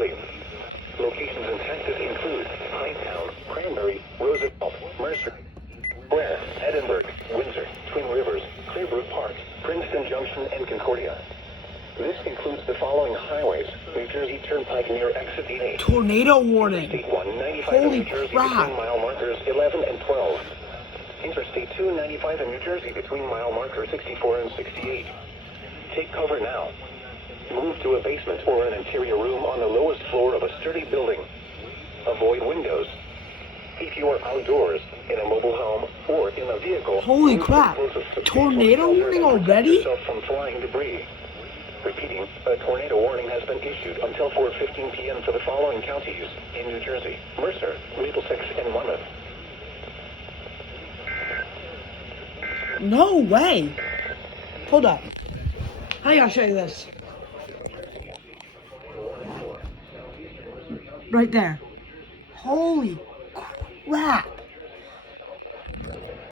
safely. Locations in Texas include Pinetown, Cranberry, Roosevelt, Mercer, Blair, Edinburgh, Windsor, Twin Rivers, Clearbrook Park, Princeton Junction, and Concordia. This includes the following highways: New Jersey Turnpike near Exit 8. Tornado warning. Interstate 195 Holy in New Jersey crap. between mile markers 11 and 12. Interstate 295 in New Jersey between mile markers 64 and 68. Take cover now. Move to a basement or an interior room on the lowest floor of a sturdy building. Avoid windows. If you are outdoors, in a mobile home, or in a vehicle, Holy move to crap. closest substantial Tornado shelter warning and protect already? yourself from flying debris. Repeating, a tornado warning has been issued until 4:15 p.m. for the following counties in New Jersey: Mercer, Middlesex, and Monmouth. No way. Hold up. I gotta show you this. Right there. Holy crap.